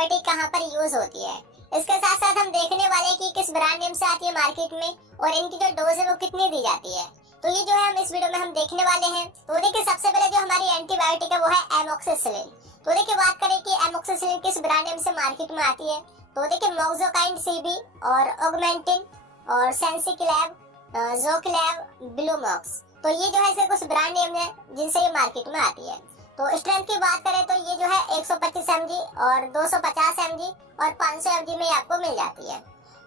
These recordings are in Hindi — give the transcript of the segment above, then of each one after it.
एंटीबायोटिक कहाँ पर यूज होती है। इसके साथ साथ हम देखने वाले हैं कि किस ब्रांड नेम से आती है मार्केट में और इनकी जो डोज है वो कितनी दी जाती है। तो ये जो है हम इस वीडियो में हम देखने वाले हैं। तो देखिए सबसे पहले जो हमारी एंटीबायोटिक है वो है एमोक्सिसिलिन। तो देखिए बात करें कि एमोक्सिसिलिन किस ब्रांड नेम से मार्केट में आती है। तो देखिए मोक्सोकाइन सीबी और ऑगमेंटिन और सेंसिक्लैब, जोक्लैब, ब्लूमॉक्स। तो ये जो है इसके कुछ ब्रांड नेम है जिनसे ये मार्केट में आती है। तो स्ट्रेंथ की बात करें तो ये जो है 125 mg और 250 mg और 500 mg में आपको मिल जाती है।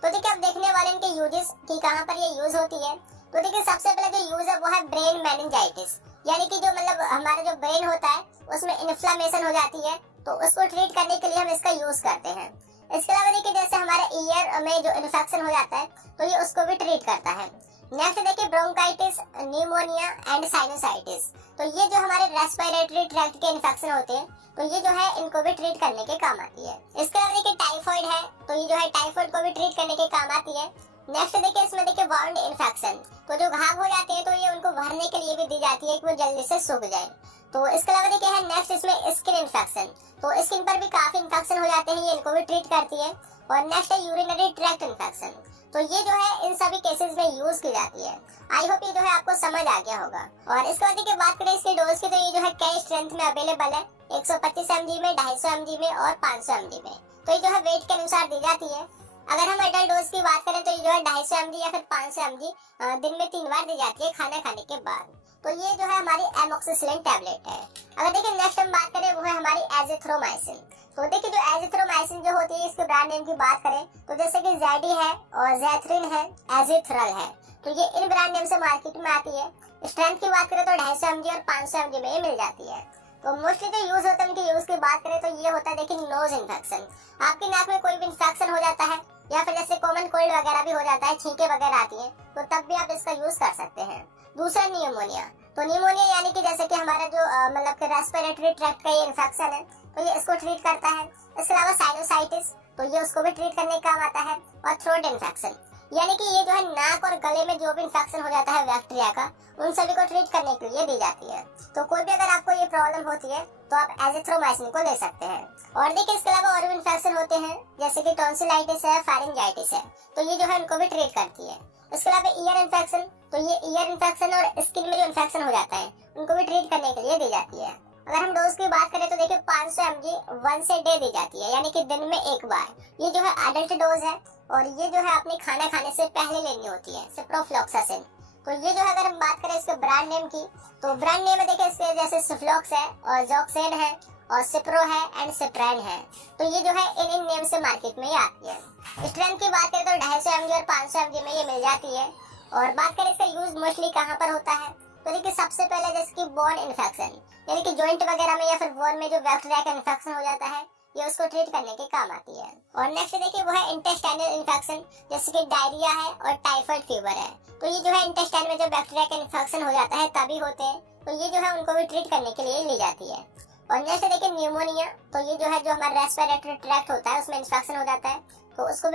तो देखिए अब देखने वाले इनके यूजेस कि कहाँ पर ये यूज होती है। तो देखिए सबसे पहले जो यूज है वो है ब्रेन मेनिंजाइटिस, यानी कि जो मतलब हमारा जो ब्रेन होता है उसमें इन्फ्लेमेशन हो जाती है, तो उसको ट्रीट करने के लिए हम इसका यूज करते हैं। इसके अलावा देखिए जैसे हमारे ईयर में जो इन्फेक्शन हो जाता है तो ये उसको भी ट्रीट करता है। नेक्स्ट देखिए ब्रोंकाइटिस, न्यूमोनिया एंड साइनोसाइटिस। तो ये जो हमारे रेस्पिरेटरी ट्रैक्ट के इन्फेक्शन होते हैं तो ये जो है इनको भी ट्रीट करने के काम आती है। इसके अलावा देखिए टाइफाइड है, तो ये जो है टाइफाइड को भी ट्रीट करने के काम आती है। नेक्स्ट देखिए इसमें देखिए वाउंड इन्फेक्शन, तो जो घाव हो जाते हैं तो ये उनको भरने के लिए भी दी जाती है कि वो जल्दी से सूख जाए। तो इसके अलावा देखिए है नेक्स्ट इसमें स्किन इन्फेक्शन, तो स्किन पर भी काफी इन्फेक्शन हो जाते हैं, ये इनको भी ट्रीट करती है। और नेक्स्ट है यूरिनरी ट्रैक्ट इन्फेक्शन, तो ये जो है इन सभी केसेस में यूज की जाती है। आई होप ये जो है आपको समझ आ गया होगा। और इसके बाद देखिए बात करें इसके डोज की, तो ये जो है कई स्ट्रेंथ में अवेलेबल है, 125 mg में, 250 mg में और 500 mg में। तो ये जो है वेट के अनुसार दी जाती है। अगर हम एडल्ट डोज की बात करें तो ये जो है 250 mg या फिर 500 mg दिन में 3 बार दी जाती है खाना खाने के बाद। तो ये जो है हमारी एमोक्सिसिलिन टैबलेट है। अगर देखिए नेक्स्ट हम बात करें वो है हमारी एजिथ्रोमाइसिन। तो देखिए जो एजिथ्रोमाइसिन जो होती है इसके ब्रांड नेम की बात करें तो जैसे कि ज़ैडी है और ज़ैथ्रिन है, एजिथ्रल है, तो ये इन ब्रांड नेम से मार्केट में आती है। स्ट्रेंथ की बात करें तो 250 mg और 500 mg में ये मिल जाती है। तो मोस्टली जो यूज होता है उनके यूज की बात करें तो ये होता है देखिए नोज इन्फेक्शन, आपकी नाक में कोई भी इन्फेक्शन हो जाता है या फिर जैसे कॉमन कोल्ड वगैरह भी हो जाता है, छींके वगैरह आती है, तो तब भी आप इसका यूज कर सकते हैं। दूसरा निमोनिया, तो निमोनिया यानी कि जैसे कि हमारा जो मतलब कि रेस्पिरेटरी ट्रैक्ट का ये इन्फेक्शन है तो ये इसको ट्रीट करता है। इसके अलावा साइनोसाइटिस, तो ये उसको भी ट्रीट करने का काम आता है। और थ्रोट इन्फेक्शन, यानी कि ये जो है नाक और गले में जो भी इन्फेक्शन हो जाता है बैक्टीरिया का, उन सभी को ट्रीट करने के लिए दी जाती है। तो कोई भी अगर आपको ये प्रॉब्लम होती है तो आप एजिथ्रोमाइसिन को ले सकते हैं। और देखिए इसके अलावा और भी इन्फेक्शन होते हैं जैसे कि टॉन्सिलाइटिस है, फारिंजाइटिस है, तो ये जो है इनको भी ट्रीट करती है। इसके अलावा ईयर इन्फेक्शन, तो ये ईयर इन्फेक्शन और स्किन में जो इन्फेक्शन हो जाता है उनको भी ट्रीट करने के लिए दी जाती है। अगर हम डोज की बात करें तो देखिए 500 mg वंस ए डे दी जाती है, यानी कि दिन में एक बार। ये जो है एडल्ट डोज है और ये जो है अपने खाना खाने से पहले लेनी होती है, सिप्रोफ्लॉक्सासिन। तो ये जो है अगर हम बात करें इसके ब्रांड नेम की, तो ब्रांड नेम है देखिए इसके जैसे सिफ्लॉक्स है और जॉक्सेन है और सिप्रो है एंड सिप्रेन है, तो ये जो है इन नेम से मार्केट में ही आती है। स्ट्रेंथ की बात करें तो 250 mg और 500 mg में ये मिल जाती है। और बात करें इसका यूज मोस्टली कहाँ पर होता है, तो देखिए सबसे पहले जैसे कि बोन इन्फेक्शन, यानी कि जॉइंट वगैरह में या फिर बोन में जो बैक्टीरिया का इन्फेक्शन हो जाता है, ये उसको ट्रीट करने के काम आती है। और नेक्स्ट देखिए वो है इंटेस्टाइनल इन्फेक्शन, जैसे कि डायरिया है और टाइफाइड फीवर है, तो ये जो है इंटेस्टाइन में जो बैक्टीरिया का इन्फेक्शन हो जाता है तभी होते हैं, तो ये जो है उनको भी ट्रीट करने के लिए ली जाती है। और नेक्स्ट देखिए न्यूमोनिया, तो ये जो है जो हमारा रेस्पिरेटरी ट्रैक्ट होता है उसमें इन्फेक्शन हो जाता है, तो उसको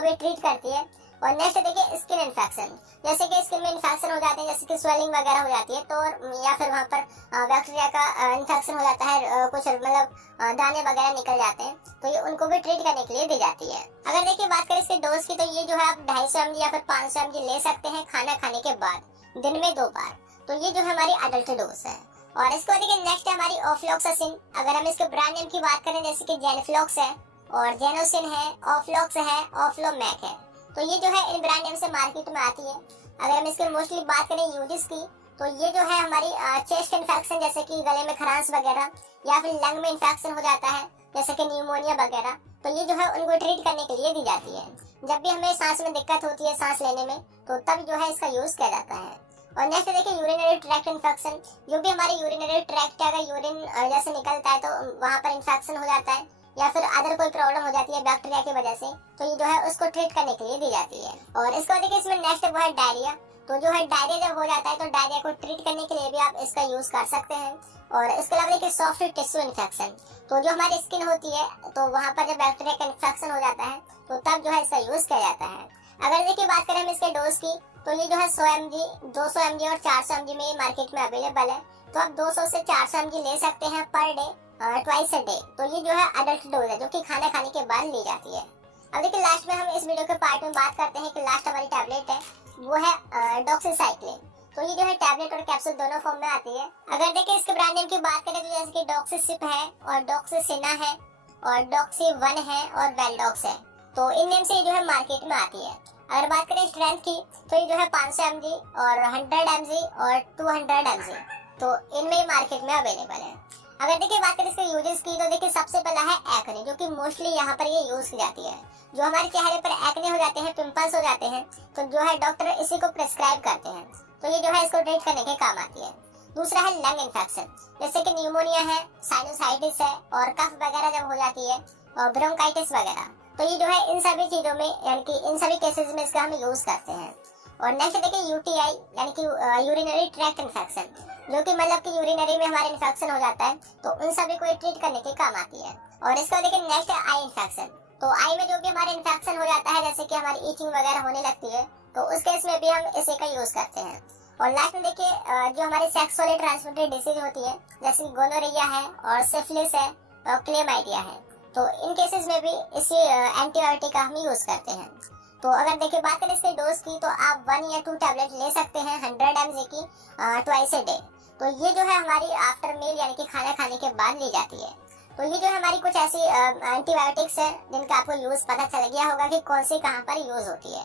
भी ट्रीट करती है। और नेक्स्ट देखिए स्किन इन्फेक्शन, जैसे कि स्किन में इन्फेक्शन हो जाते हैं जैसे कि स्वेलिंग वगैरह हो जाती है, तो या फिर वहाँ पर बैक्टीरिया का इन्फेक्शन हो जाता है, कुछ मतलब दाने वगैरह निकल जाते हैं, तो ये उनको भी ट्रीट करने के लिए दी जाती है। अगर देखिए बात करें इसके डोज की, तो ये जो है आप 250 mg या फिर 500 mg ले सकते हैं खाना खाने के बाद दिन में 2 बार, तो ये जो है हमारी एडल्ट डोज है। और इसको देखिए नेक्स्ट है हमारी ऑफ्लॉक्सासिन। अगर हम इसके ब्रांड नेम की बात करें जैसे कि जेनफ्लॉक्स है और जेनोसिन है, ऑफ्लॉक्स है, ऑफ्लोमैक है, तो ये जो है इन ब्रांड नेम से मार्केट में आती है। अगर हम इसके मोस्टली बात करें यूजेस की, तो ये जो है हमारी चेस्ट इन्फेक्शन जैसे कि गले में खरांश वगैरह या फिर लंग में इन्फेक्शन हो जाता है जैसे कि न्यूमोनिया वगैरह, तो ये जो है उनको ट्रीट करने के लिए दी जाती है। जब भी हमें सांस में दिक्कत होती है सांस लेने में, तो तब जो है इसका यूज किया जाता है। और नेक्स्ट देखिए यूरिनरी ट्रैक्ट इन्फेक्शन, जो भी हमारे यूरिनरी ट्रैक्ट अगर यूरिन जैसे निकलता है तो वहाँ पर इन्फेक्शन हो जाता है या फिर अदर कोई प्रॉब्लम हो जाती है बैक्टीरिया की वजह से, तो ये जो है उसको ट्रीट करने के लिए दी जाती है। और इसको देखिए इसमें नेक्स्ट वो है डायरिया, तो जो है डायरिया जब हो जाता है तो डायरिया को ट्रीट करने के लिए भी आप इसका यूज कर सकते हैं। और इसके अलावा देखिए सॉफ्ट टिश्यू इन्फेक्शन, तो जो हमारी स्किन होती है तो वहाँ पर जब बैक्टीरिया का इन्फेक्शन हो जाता है तो तब जो है इसका यूज किया जाता है। अगर देखिए बात करें हम इसके डोज की, तो ये जो है 100 mg, 200 mg और 400 mg में ये मार्केट में अवेलेबल है, तो आप 200 से 400 mg ले सकते हैं per day twice a day. तो ये जो है अडल्ट डोज है जो कि खाना खाने के बाद ली जाती है। अब देखिए लास्ट में हम इस वीडियो के पार्ट में बात करते हैं कि लास्ट हमारी टैबलेट है वो है डॉक्सीसाइक्लिन। तो ये जो है टैबलेट और कैप्सूल दोनों फॉर्म में आती है। अगर देखिए इसके ब्रांड नेम की बात करें तो जैसे कि डॉक्सीसिप है और डॉक्सीसिना है और डॉक्सी-1 है और वेलडॉक्स है। तो इन नेम से ये जो है मार्केट में आती है। अगर बात करें स्ट्रेंथ की तो ये जो है 500 mg और 100 mg और 200 mg, तो इनमें मार्केट में अवेलेबल है। अगर देखिए बात करें इसके यूजेस की तो देखिए सबसे पहला है एक्ने, जो कि मोस्टली यहाँ पर ये यूज की जाती है। जो हमारे चेहरे पर एक्ने हो जाते हैं, पिंपल्स हो जाते हैं, तो जो है डॉक्टर इसी को प्रिस्क्राइब करते हैं। तो ये जो है इसको ट्रीट करने के काम आती है। दूसरा है लंग इन्फेक्शन, जैसे कि न्यूमोनिया है, साइनोसाइटिस है और कफ वगैरह जब हो जाती है और ब्रोंकाइटिस वगैरह, तो ये जो है इन सभी चीजों में यानी कि इन सभी केसेस में इसका हम यूज करते हैं। और नेक्स्ट देखिए यूटीआई यानी कि यूरिनरी ट्रैक्ट इन्फेक्शन, जो कि मतलब कि यूरिनरी में हमारे इन्फेक्शन हो जाता है, तो उन सभी को ट्रीट करने के काम आती है। और इसका देखिए नेक्स्ट है आई इन्फेक्शन। तो आई में जो भी हमारे इन्फेक्शन हो जाता है, जैसे कि हमारी ईचिंग वगैरह होने लगती है, तो उस केस में भी हम इसी का यूज करते हैं। और लास्ट में देखिए जो हमारी सेक्सुअली ट्रांसमिटेड डिसीज होती है, जैसे गोनोरिया है और सिफिलिस है और क्लेमाइडिया है, तो इन केसेस में भी इसी एंटीबायोटिक का हम यूज करते हैं। तो अगर देखिए बात करें इसके डोज की तो आप 1 या 2 टैबलेट ले सकते हैं 100 mg की ट्वाइस अ डे। तो ये जो है हमारी आफ्टर मील यानी कि खाना खाने के बाद ली जाती है। तो ये जो है हमारी कुछ ऐसी एंटीबायोटिक्स है जिनका आपको यूज पता चल गया होगा कि कौन सी कहाँ पर यूज होती है।